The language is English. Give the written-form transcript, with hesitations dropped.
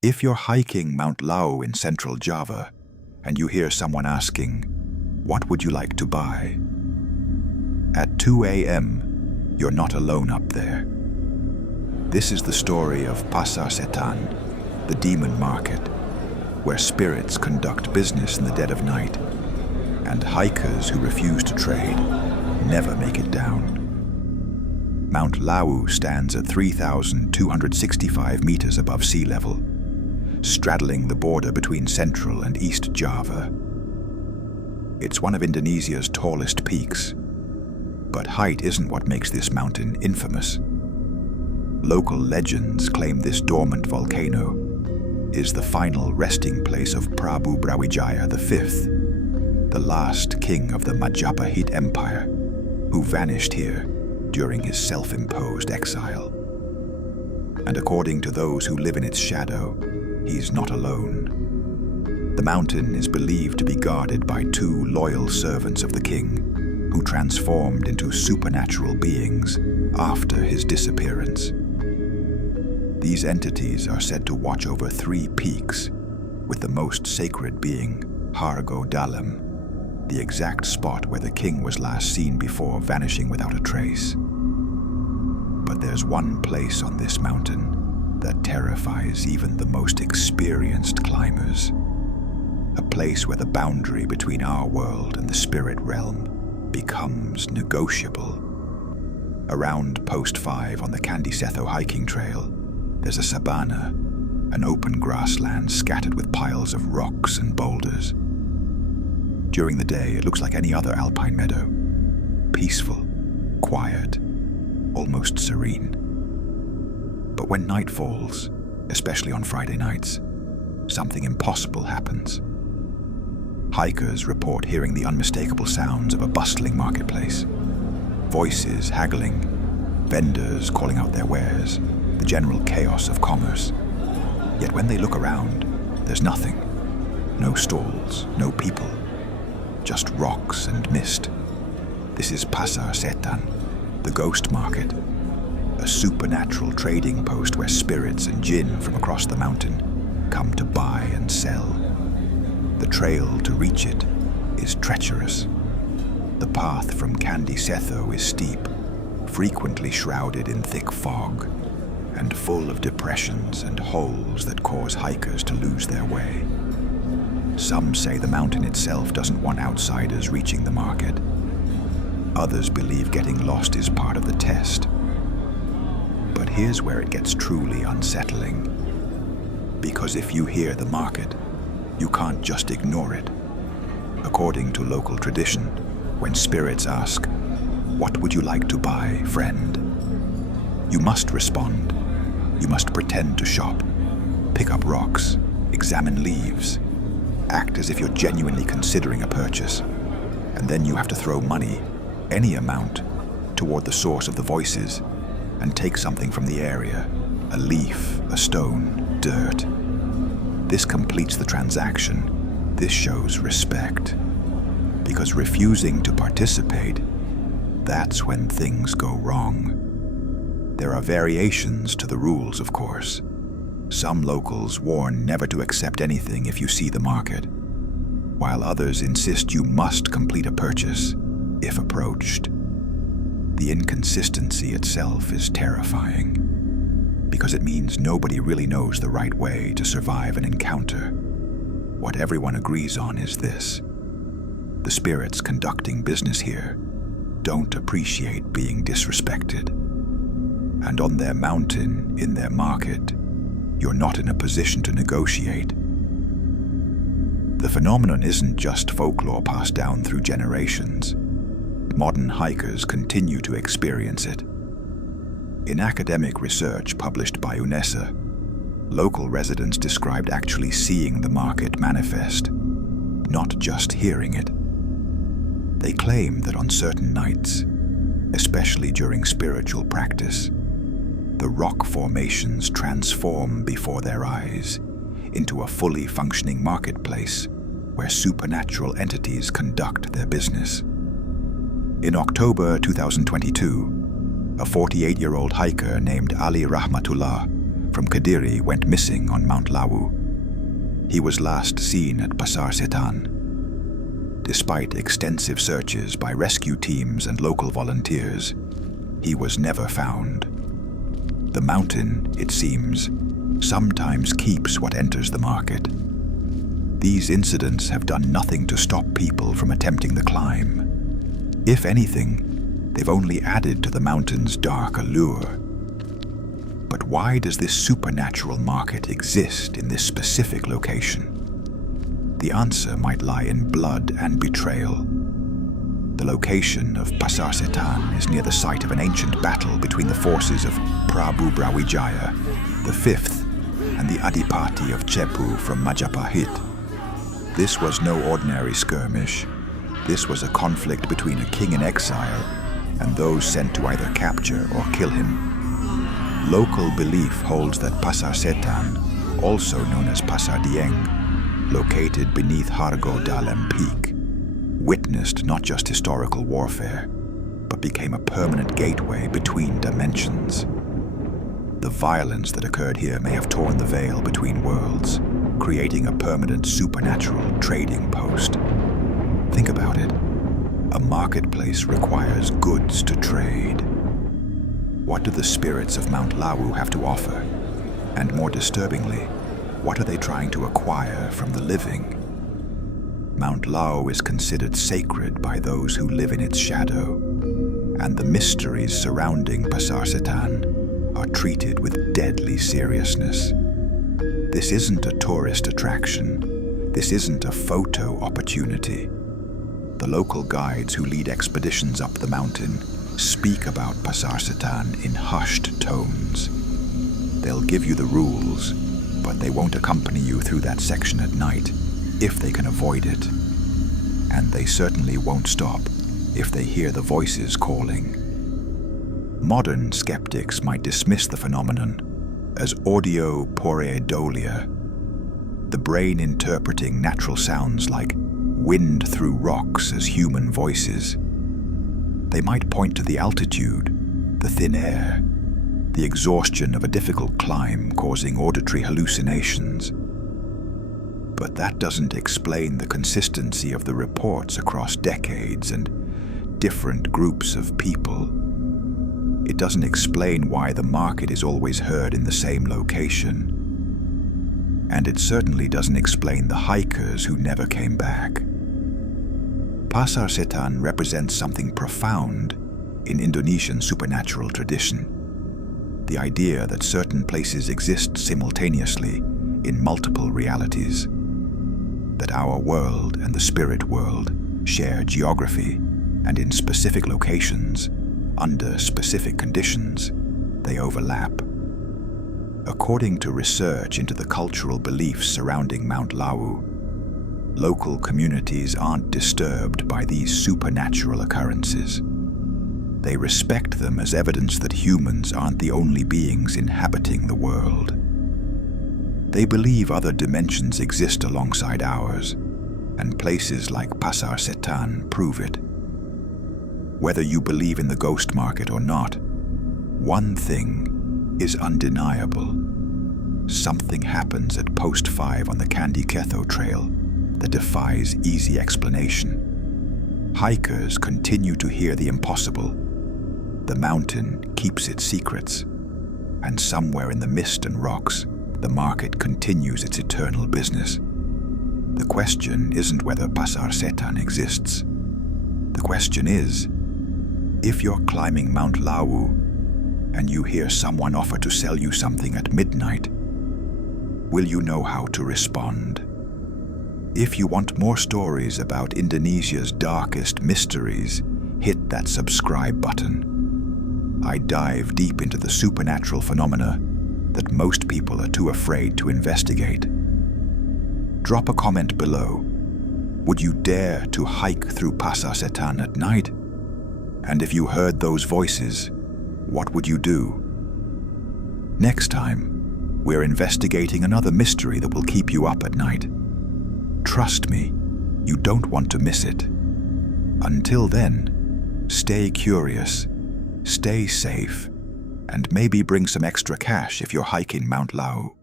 If you're hiking Mount Lawu in central Java and you hear someone asking, "What would you like to buy?" At 2 a.m., you're not alone up there. This is the story of Pasar Setan, the demon market, where spirits conduct business in the dead of night, and hikers who refuse to trade never make it down. Mount Lawu stands at 3,265 meters above sea level, straddling the border between Central and East Java. It's one of Indonesia's tallest peaks, but height isn't what makes this mountain infamous. Local legends claim this dormant volcano is the final resting place of Prabu Brawijaya V, the last king of the Majapahit Empire, who vanished here during his self-imposed exile. And according to those who live in its shadow, he's not alone. The mountain is believed to be guarded by two loyal servants of the king, who transformed into supernatural beings after his disappearance. These entities are said to watch over 3 peaks, with the most sacred being Hargo Dalam, the exact spot where the king was last seen before vanishing without a trace. But there's one place on this mountain that terrifies even the most experienced climbers. A place where the boundary between our world and the spirit realm becomes negotiable. Around Post 5 on the Cetho hiking trail, there's a savanna, an open grassland scattered with piles of rocks and boulders. During the day, it looks like any other alpine meadow. Peaceful, quiet, almost serene. But when night falls, especially on Friday nights, something impossible happens. Hikers report hearing the unmistakable sounds of a bustling marketplace. Voices haggling, vendors calling out their wares, the general chaos of commerce. Yet when they look around, there's nothing. No stalls, no people. Just rocks and mist. This is Pasar Setan, the ghost market, a supernatural trading post where spirits and jinn from across the mountain come to buy and sell. The trail to reach it is treacherous. The path from Cetho is steep, frequently shrouded in thick fog, and full of depressions and holes that cause hikers to lose their way. Some say the mountain itself doesn't want outsiders reaching the market. Others believe getting lost is part of the test. But here's where it gets truly unsettling. Because if you hear the market, you can't just ignore it. According to local tradition, when spirits ask, "What would you like to buy, friend?" you must respond. You must pretend to shop, pick up rocks, examine leaves, act as if you're genuinely considering a purchase, and then you have to throw money, any amount, toward the source of the voices and take something from the area, a leaf, a stone, dirt. This completes the transaction. This shows respect. Because refusing to participate, that's when things go wrong. There are variations to the rules, of course. Some locals warn never to accept anything if you see the market, while others insist you must complete a purchase if approached. The inconsistency itself is terrifying, because it means nobody really knows the right way to survive an encounter. What everyone agrees on is this: the spirits conducting business here don't appreciate being disrespected. And on their mountain, in their market, you're not in a position to negotiate. The phenomenon isn't just folklore passed down through generations. Modern hikers continue to experience it. In academic research published by UNESA, local residents described actually seeing the market manifest, not just hearing it. They claim that on certain nights, especially during spiritual practice, the rock formations transform before their eyes into a fully functioning marketplace where supernatural entities conduct their business. In October 2022, a 48-year-old hiker named Ali Rahmatullah from Kediri went missing on Mount Lawu. He was last seen at Pasar Setan. Despite extensive searches by rescue teams and local volunteers, he was never found. The mountain, it seems, sometimes keeps what enters the market. These incidents have done nothing to stop people from attempting the climb. If anything, they've only added to the mountain's dark allure. But why does this supernatural market exist in this specific location? The answer might lie in blood and betrayal. The location of Pasar Setan is near the site of an ancient battle between the forces of Prabu Brawijaya V and the Adipati of Cetho from Majapahit. This was no ordinary skirmish. This was a conflict between a king in exile and those sent to either capture or kill him. Local belief holds that Pasar Setan, also known as Pasar Dieng, located beneath Hargo Dalem Peak, witnessed not just historical warfare, but became a permanent gateway between dimensions. The violence that occurred here may have torn the veil between worlds, creating a permanent supernatural trading post. Think about it. A marketplace requires goods to trade. What do the spirits of Mount Lawu have to offer? And more disturbingly, what are they trying to acquire from the living? Mount Lawu is considered sacred by those who live in its shadow, and the mysteries surrounding Pasar Setan are treated with deadly seriousness. This isn't a tourist attraction. This isn't a photo opportunity. The local guides who lead expeditions up the mountain speak about Pasar Setan in hushed tones. They'll give you the rules, but they won't accompany you through that section at night if they can avoid it. And they certainly won't stop if they hear the voices calling. Modern skeptics might dismiss the phenomenon as audio pareidolia, the brain interpreting natural sounds like wind through rocks as human voices. They might point to the altitude, the thin air, the exhaustion of a difficult climb causing auditory hallucinations. But that doesn't explain the consistency of the reports across decades and different groups of people. It doesn't explain why the market is always heard in the same location. And it certainly doesn't explain the hikers who never came back. Pasar Setan represents something profound in Indonesian supernatural tradition. The idea that certain places exist simultaneously in multiple realities. That our world and the spirit world share geography, and in specific locations, under specific conditions, they overlap. According to research into the cultural beliefs surrounding Mount Lawu, local communities aren't disturbed by these supernatural occurrences. They respect them as evidence that humans aren't the only beings inhabiting the world. They believe other dimensions exist alongside ours, and places like Pasar Setan prove it. Whether you believe in the ghost market or not, one thing is undeniable. Something happens at Post 5 on the Candi Cetho trail that defies easy explanation. Hikers continue to hear the impossible. The mountain keeps its secrets, and somewhere in the mist and rocks, the market continues its eternal business. The question isn't whether Pasar Setan exists. The question is, if you're climbing Mount Lawu and you hear someone offer to sell you something at midnight, will you know how to respond? If you want more stories about Indonesia's darkest mysteries, hit that subscribe button. I dive deep into the supernatural phenomena that most people are too afraid to investigate. Drop a comment below. Would you dare to hike through Pasar Setan at night? And if you heard those voices, what would you do? Next time, we're investigating another mystery that will keep you up at night. Trust me, you don't want to miss it. Until then, stay curious, stay safe, and maybe bring some extra cash if you're hiking Mount Lawu.